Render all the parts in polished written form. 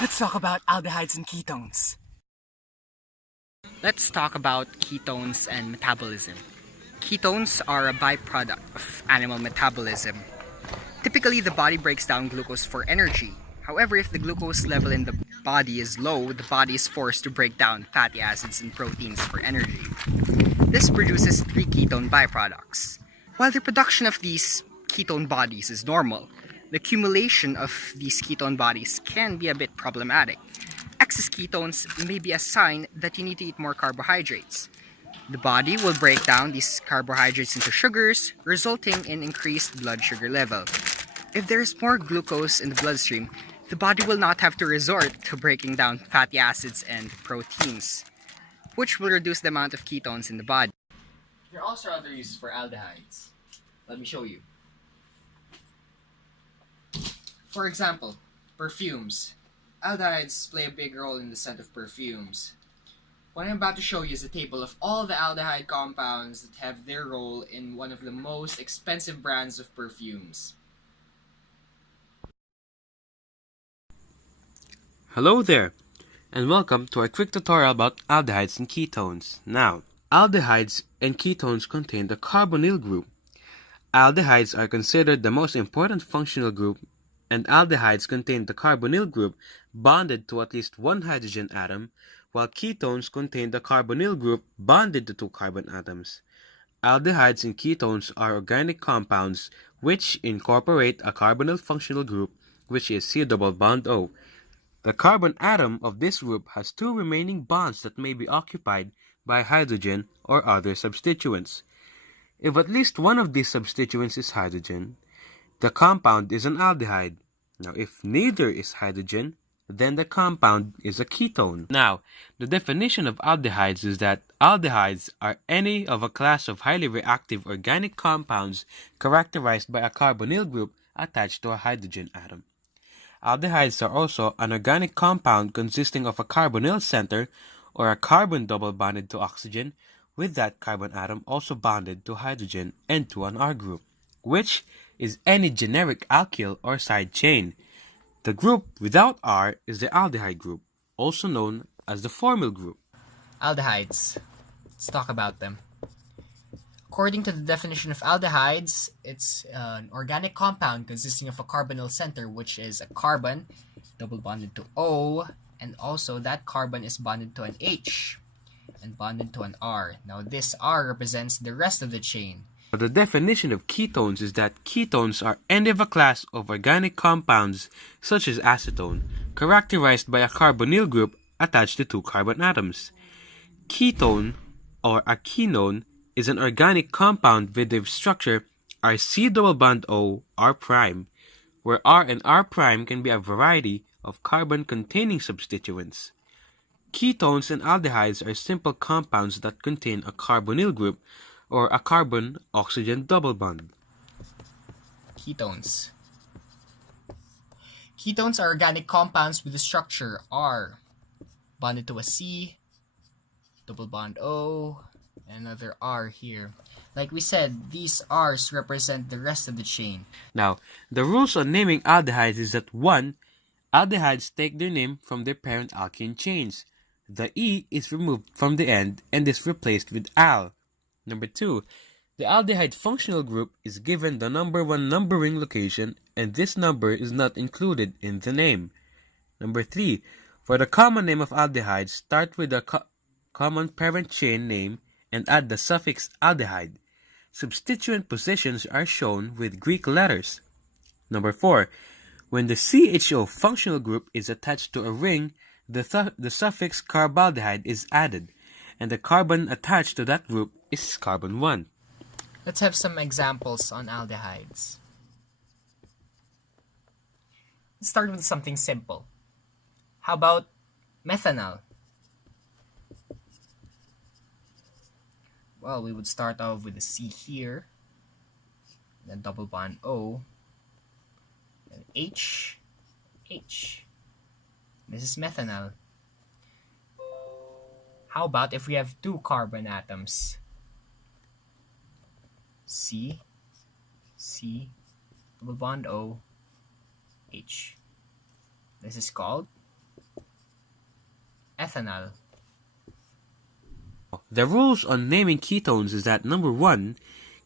Let's talk about aldehydes and ketones. Let's talk about ketones and metabolism. Ketones are a byproduct of animal metabolism. Typically, the body breaks down glucose for energy. However, if the glucose level in the body is low, the body is forced to break down fatty acids and proteins for energy. This produces three ketone byproducts. While the production of these ketone bodies is normal, the accumulation of these ketone bodies can be a bit problematic. Excess ketones may be a sign that you need to eat more carbohydrates. The body will break down these carbohydrates into sugars, resulting in increased blood sugar level. If there is more glucose in the bloodstream, the body will not have to resort to breaking down fatty acids and proteins, which will reduce the amount of ketones in the body. There are also other uses for aldehydes. Let me show you. For example, perfumes. Aldehydes play a big role in the scent of perfumes. What I'm about to show you is a table of all the aldehyde compounds that have their role in one of the most expensive brands of perfumes. Hello there, and welcome to our quick tutorial about aldehydes and ketones. Now, aldehydes and ketones contain the carbonyl group. Aldehydes are considered the most important functional group, and aldehydes contain the carbonyl group bonded to at least one hydrogen atom, while ketones contain the carbonyl group bonded to two carbon atoms. Aldehydes and ketones are organic compounds which incorporate a carbonyl functional group, which is C double bond O. The carbon atom of this group has two remaining bonds that may be occupied by hydrogen or other substituents. If at least one of these substituents is hydrogen, the compound is an aldehyde. Now, if neither is hydrogen, then the compound is a ketone. Now, the definition of aldehydes is that aldehydes are any of a class of highly reactive organic compounds characterized by a carbonyl group attached to a hydrogen atom. Aldehydes are also an organic compound consisting of a carbonyl center or a carbon double bonded to oxygen, with that carbon atom also bonded to hydrogen and to an R group, which is any generic alkyl or side chain. The group without R is the aldehyde group, also known as the formyl group. Aldehydes. Let's talk about them. According to the definition of aldehydes, it's an organic compound consisting of a carbonyl center, which is a carbon double bonded to O, and also that carbon is bonded to an H and bonded to an R. Now this R represents the rest of the chain. The definition of ketones is that ketones are any of a class of organic compounds such as acetone, characterized by a carbonyl group attached to two carbon atoms. Ketone, or a kenone, is an organic compound with the structure RC double bond O R prime, where R and R prime can be a variety of carbon-containing substituents. Ketones and aldehydes are simple compounds that contain a carbonyl group or a carbon-oxygen double bond. Ketones. Ketones are organic compounds with the structure R bonded to a C, double bond O, and another R here. Like we said, these R's represent the rest of the chain. Now, the rules on naming aldehydes is that 1. Aldehydes take their name from their parent alkene chains. The E is removed from the end and is replaced with al. Number 2. The aldehyde functional group is given the number 1 numbering location, and this number is not included in the name. Number 3. For the common name of aldehydes, start with the common parent chain name and add the suffix aldehyde. Substituent positions are shown with Greek letters. Number 4. When the CHO functional group is attached to a ring, the suffix carbaldehyde is added, and the carbon attached to that group is carbon 1. Let's have some examples on aldehydes. Let's start with something simple. How about methanol? Well, we would start off with a C here, then double bond O, then H. This is methanol. How about if we have two carbon atoms? C, double bond O, H. This is called ethanol. The rules on naming ketones is that number 1,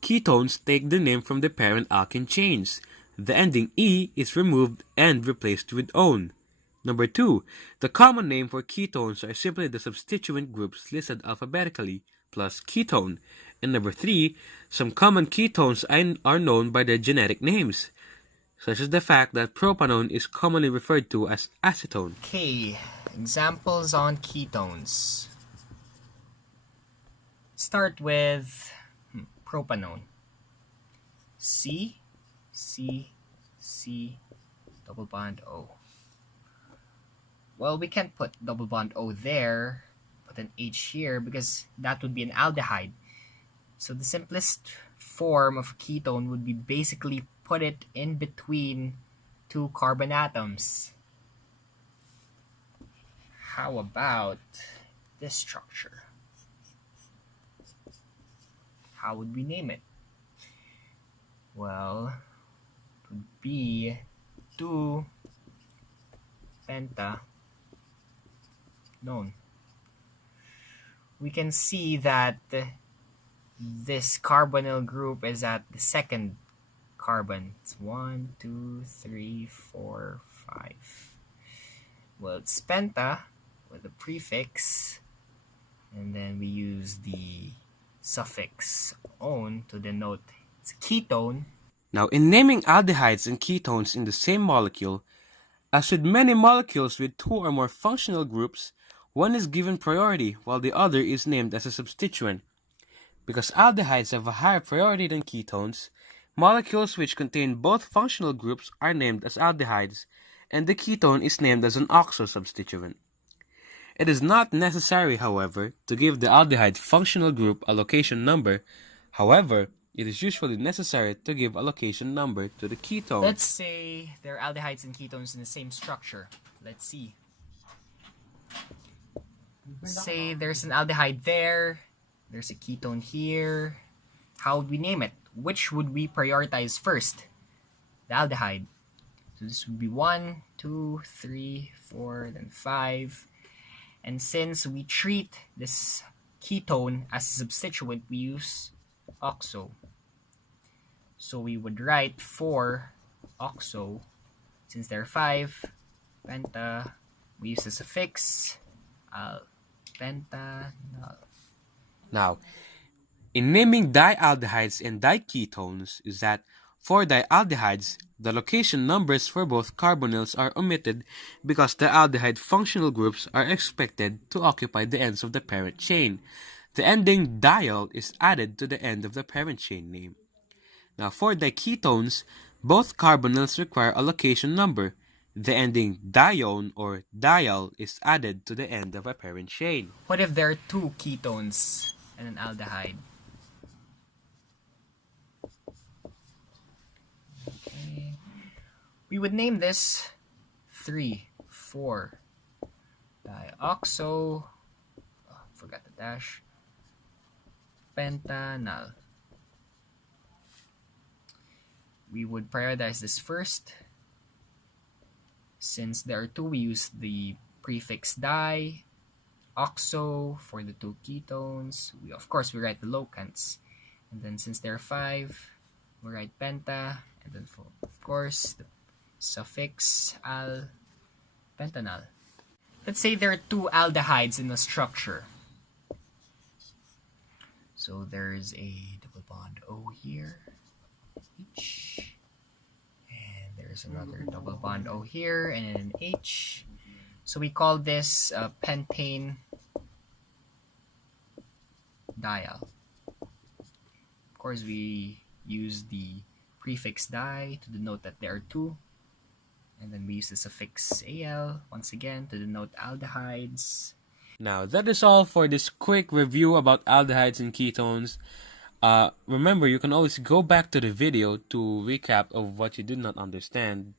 ketones take the name from the parent alkene chains. The ending E is removed and replaced with -one. Number 2, the common name for ketones are simply the substituent groups listed alphabetically plus ketone. And number 3, some common ketones are known by their genetic names, such as the fact that propanone is commonly referred to as acetone. Okay, examples on ketones. Start with propanone. C, C, C, double bond O. Well, we can't put double bond O there, put an H here, because that would be an aldehyde. So the simplest form of ketone would be basically put it in between two carbon atoms. How about this structure? How would we name it? Well, it would be 2-pentanone. We can see that this carbonyl group is at the second carbon. It's 1, 2, 3, 4, 5. Well, it's penta with a prefix, and then we use the suffix -one to denote it's a ketone. Now, in naming aldehydes and ketones in the same molecule, as with many molecules with 2 or more functional groups, one is given priority while the other is named as a substituent. Because aldehydes have a higher priority than ketones, molecules which contain both functional groups are named as aldehydes, and the ketone is named as an oxo substituent. It is not necessary, however, to give the aldehyde functional group a location number. However, it is usually necessary to give a location number to the ketone. Let's say there are aldehydes and ketones in the same structure. Let's see. Say there's an aldehyde there, there's a ketone here. How would we name it? Which would we prioritize first? The aldehyde. So this would be 1, 2, 3, 4, then 5. And since we treat this ketone as a substituent, we use oxo. So we would write for oxo, since there are 5, penta, we use the suffix pentanol. Now, in naming dialdehydes and diketones is that for dialdehydes, the location numbers for both carbonyls are omitted because the aldehyde functional groups are expected to occupy the ends of the parent chain. The ending diol is added to the end of the parent chain name. Now, for diketones, both carbonyls require a location number. The ending dione or diol is added to the end of a parent chain. What if there are 2 ketones and an aldehyde? Okay. We would name this 3,4 dioxo, forgot the dash, pentanol. We would prioritize this first. Since there are 2, we use the prefix di, oxo for the 2 ketones. Of course, we write the locants. And then since there are 5, we write penta. And then, of course, the suffix al, pentanol. Let's say there are 2 aldehydes in a structure. So there's a double bond O here, H, and there's another double bond O here, and an H. So we call this pentane diol. Of course, we use the prefix di to denote that there are 2, and then we use the suffix al once again to denote aldehydes. Now, that is all for this quick review about aldehydes and ketones. Remember, you can always go back to the video to recap of what you did not understand.